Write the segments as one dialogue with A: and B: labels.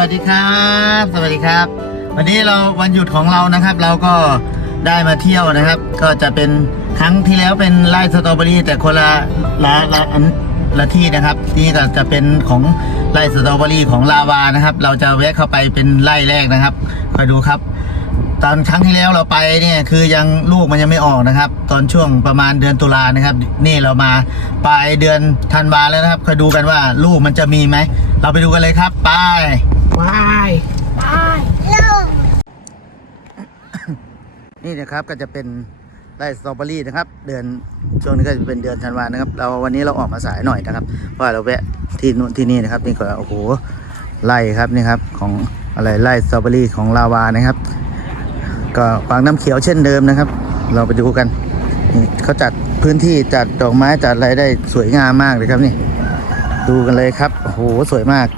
A: วัสดีครับ สวัสดีครับ วันนี้เราวันหยุดของเรานะครับ เราก็ได้มาเที่ยวนะครับ ก็จะเป็นครั้งที่แล้วเป็นไร่สตรอเบอรี่ แต่คนละละละอันละที่นะครับ นี่ก็จะเป็นของไร่สตรอเบอรี่ของลาวานะครับ เราจะแวะเข้าไปเป็นไร่แรกนะครับคอยดูครับ ตอนครั้งที่แล้วเราไปเนี่ยคือยังลูกมันยังไม่ออกนะครับ ตอนช่วงประมาณเดือนตุลานะครับ นี่เรามาปลายเดือนธันวาแล้วนะครับคอยดูกันว่าลูกมันจะมีไหมเราไปดูกันเลยครับไป
B: วาย
A: นี่นะครับก็จะเป็นไร่สตรอเบอรี่นะครับ เดือนช่วงนี้ก็จะเป็นเดือนธันวานะครับ เราวันนี้เราออกมาสายหน่อยนะครับเพราะว่าเราแวะที่นู่นที่นี่นะครับนี่ก็โอ้โหไร่ครับนี่ครับของอะไรไร่สตรอเบอรี่ของลาวานะครับ ก็ปางน้ำเขียวเช่นเดิมนะครับ เราไปดูกันนี่เขาจัดพื้นที่จัดดอกไม้จัดอะไรได้สวยงามมากเลยครับนี่ ดูกันเลยครับโอ้โหสวยมาก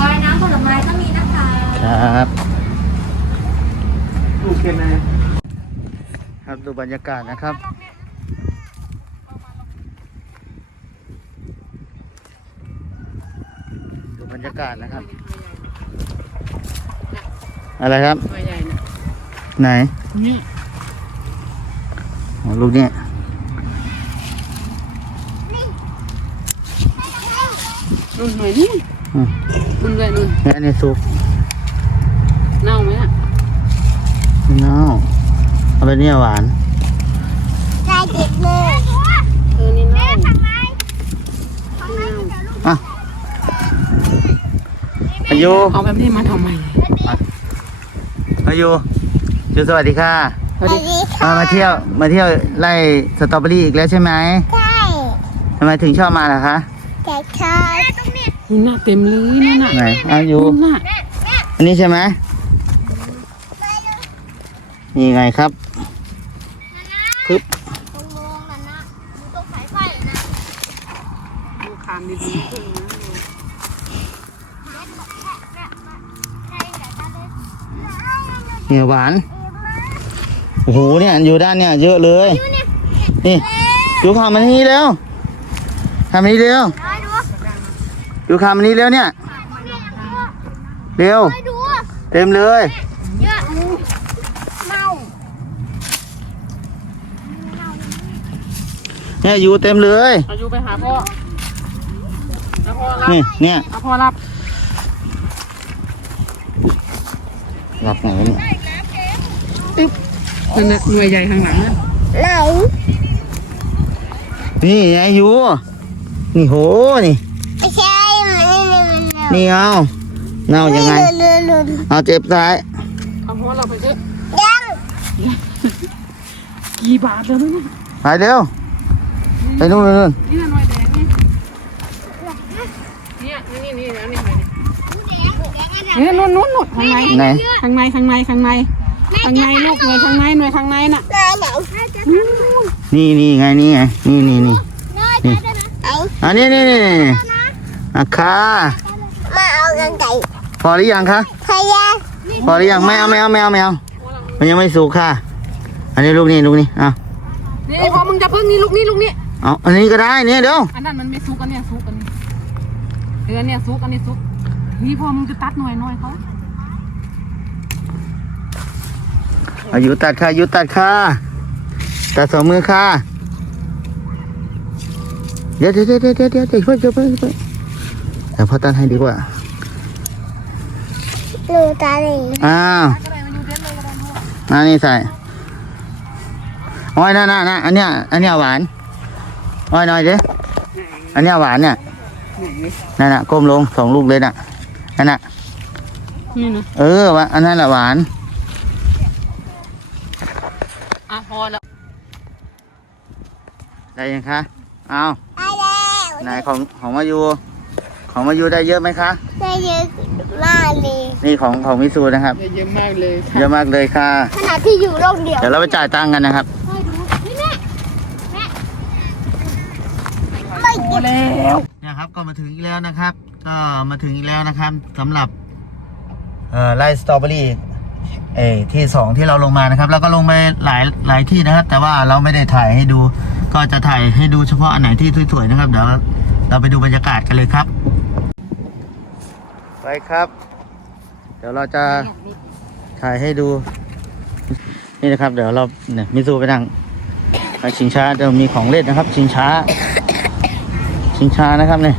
C: ลอยน้ำผลไม้ก็มีนะคะ
A: ครับ
B: ลูกเป็นไง
A: ครับดูบรรยากาศนะครับ ดูบรรยากาศนะครับ อะไรครับ
B: ตัวใหญ่นะ
A: ไหน
B: นี่
A: อ๋อลูกเนี่ย
B: นุ่นหน่อยนี่
A: อืม
B: นุ่นเลยนุ่น
A: แค่นี้สุก
B: เน่าไหมอะ
A: เนาเอาไปเนี่ยหวาน
C: ใช่เด็กเลย
B: เออนี่เน่า
A: อะอายุ
B: เอาแบบนี้มาทำไม
A: อายุจูสวัสดีค่ะ
B: สวัสดี
A: มามาเที่ยวมาเที่ยวไล่สตรอเบอรี่อีกแล้วใช่ไหม
C: ใช่
A: ทำไมถึงชอบมาล่ะคะ
C: แต่ชอบ
B: นี่หน้าเต็มเลยนั่นน่ะ
A: ไหนอายุ
B: นุ่นน่ะ
A: อันนี้ใช่ไหม นี่ไงครับปึ๊บ
C: ตรงมองนั่นนะดูตรงสายไฟนะ
B: ดูคานดีๆขึ้นนะ
A: เนี่ยหวาน โอ้โห เนี่ยอยู่ด้านเนี่ยเยอะเลย นี่อยู่ข่าวมันนี้แล้วข่าวมันนี้เร็ว
C: ไปดู
A: อยู่ข่าวมันนี้แล้วเนี่ย เร็ว
C: ไปดู
A: เต็มเลย
C: เยอะเมา
A: เนี่ยอยู่เต็มเลย
B: เอาอยู่ไปหาพ่อเอาพ่อรับ
A: นี่เนี่ย
B: เอาพ่อรับ
A: รับไหนวะเนี่ย
B: นั่นน่ะหน่วยใหญ่ข้างหลังน่ะ
C: ไหน
A: นี่ไงอยู่นี่โหนี่
C: ไม่ใช่มันมันมัน
A: นี่เอาเน่ายังไง
C: เลื่อนเลื่อน
A: เอาเจ็บซ้าย
B: เอาพ่อเราไปเถอะ
C: ยัง
B: กี่บาทแล้วเนี่ย
A: ไปเร็ว ไปนู่นนู่น
B: นี่น่ะหน่วยแดงนี่เนี่ยนี่นี่แล้วนี่หน่วยแดงเนี่นุ่นนุ่นนุ่นข้างใน
A: ไหน
B: ข้างในข้างในข้างในข้างในลูกหน่วยข้างในหน่วยข้างในน่ะ
C: ไหนน่ะ
B: นี่
A: นี่ไงนี่ไงนี่นี่นี่
C: นี่อั
A: นนี้นี่นี่นี่อะค่ะ
C: มาเอากันไก่
A: พอหรือยังคะ
C: พอยา
A: พอหรือยังไม่เอาไม่เอาไม่เอาไม่เอามันยังไม่สุกค่ะ อันนี้ลูกนี่ลูกนี่เอา
B: นี่พอมึงจะพึ่งนี่ลูกนี่ลูกนี่
A: เอาอันนี้ก็ได้เนี่ยเดี๋ยว
B: อันนั้นมันไม่ซุกอันเนี้ยซุกอันนี้เอออันเนี้ยซุกอันนี้ซุกนี่พอมึงจะตัดหน่วยหน่อยเขา
A: อายุตัดค่ะอายุตัดค่ะตัดสองมือค่ะเดี๋ยวเดี๋ยวเดี๋ยวเดี๋ยวเดี๋ยวเดี๋ยวช่วยช่วยช่วยช่วยเดี๋ยวพ่อตัดให้ดีกว่า
C: ลูตาเลย
A: อ้าวอันนี้ใส่อ้อยน่าน่าน่าอันเนี้ยอันเนี้ยหวาน อ้อยหน่อยดิอันเนี้ยหวานเนี่ยนั่นน่ะก้มลงสองลูกเลยน่ะนั่นน่ะ
B: นี่นะ
A: เออวะอันนั้นแหละหวาน
B: อะพอแล้ว
A: ได้ยังคะเอา
C: ได้แล้ว
A: ไหนของของมายูของมายูได้เยอะไหมคะ
C: ได้เยอะมากเลย
A: นี่ของของมิสูนะครับ
B: เยอะมากเลย
A: เยอะมากเลยค่ะ
C: ขนาดที่อยู่โลกเดียว
A: เดี๋ยวเราไปจ่ายตังค์กันนะครับ
C: ให้ดูนี่แม่แม่ ไม่
B: พอแล้ว
A: นี่ยครับก็มาถึงอีกแล้วนะครับ ก็มาถึงอีกแล้วนะครับสำหรับเอ่อไร่สตรอเบอรี่เอที่สองที่เราลงมานะครับ แล้วก็ลงไปหลายหลายที่นะครับ แต่ว่าเราไม่ได้ถ่ายให้ดู ก็จะถ่ายให้ดูเฉพาะอันไหนที่สวยๆนะครับ เดี๋ยวเราไปดูบรรยากาศกันเลยครับ ไปครับ เดี๋ยวเราจะถ่ายให้ดู นี่นะครับ เดี๋ยวเราเนี่ยมิซูไปนั่งชิงช้าเดี๋ยวมีของเล่นนะครับ ชิงช้า ชิงช้านะครับเนี่ย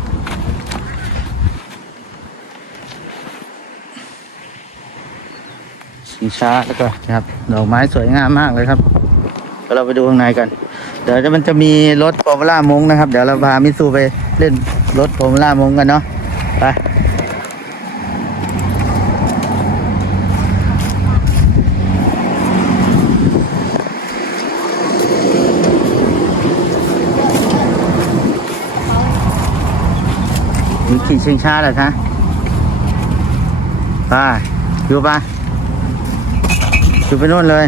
A: ชิงช้าแล้วก็นะครับดอกไม้สวยงามมากเลยครับเดี๋ยวเราไปดูข้างในกัน เดี๋ยวจะมันจะมีรถฟอร์มูล่ามงนะครับ เดี๋ยวเราพามิสูไปเล่นรถฟอร์มูล่ามงกันเนาะไป มีขี่ชิงช้าเหรอคะไปอยู่ปะอยู่ไปนู่นเลย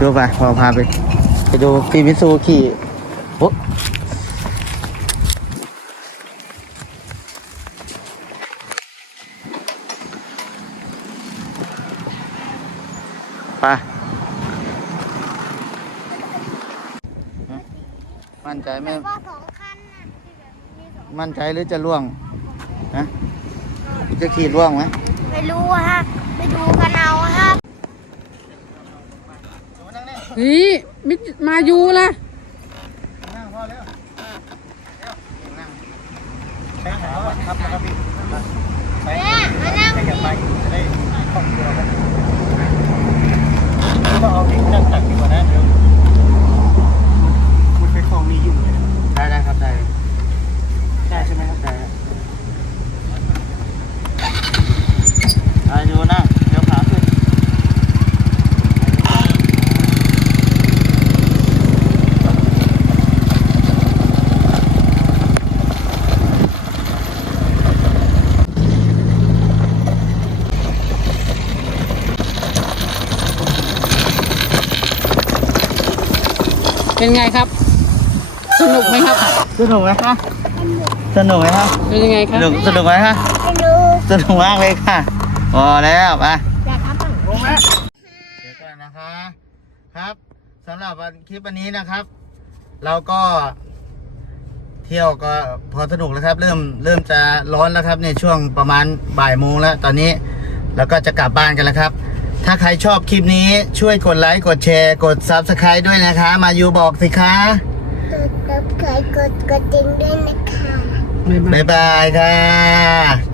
A: ดูไปพอพาไป ไปดูพี่มิซูขี่โอ้ไปมั่นใจไหม
C: มีสอง
A: มั่นใจหรือจะล่วงนะจะขี่ล่วงไหม
C: ไม่รู้อะฮะไปดูกันเอาอะครับ
B: นี่มิมาอยู่ละ
A: นั่งพอแล้วนั่งใช้ขาบังคับนะครับพี่ใช้
C: แม่มานั่ง
A: ขยับไป
C: นี่
A: จะได้คล่องตัวครับก็เอาที่นั่งตักดีกว่านะเดี๋ยวมันไปคลองมีอยู่เลยได้ได้ครับได้ ได้ใช่ไหมครับได้อายุนั่งเดี๋ยวขาขึ้น
B: เป็นไงครับ สนุกไหมครับ
A: สนุกไหมคะ สนุกไหมครับ
B: เป็นยังไงค
A: ส
B: รับ
A: นุกสนุกไหมคะ
C: ไม่รู้
A: สนุกมากเลยค่ะพอแล้วไป
C: อยากทำอะไร
A: เดี๋ยวก่อนนะคะ ครับสำหรับวันคลิปวันนี้นะครับ เราก็เที่ยวก็พอสนุกแล้วครับ เริ่มเริ่มจะร้อนแล้วครับในช่วงประมาณบ่ายโมงแล้ว ตอนนี้แล้วก็จะกลับบ้านกันแล้วครับ ถ้าใครชอบคลิปนี้ช่วยกดไลค์กดแชร์ กด Subscribe ด้วยนะคะ มาอยู่บอกสิคะ
C: กดกดกดกดกระดิ่งด้วยนะคะ
A: บ๊ายบายค่ะ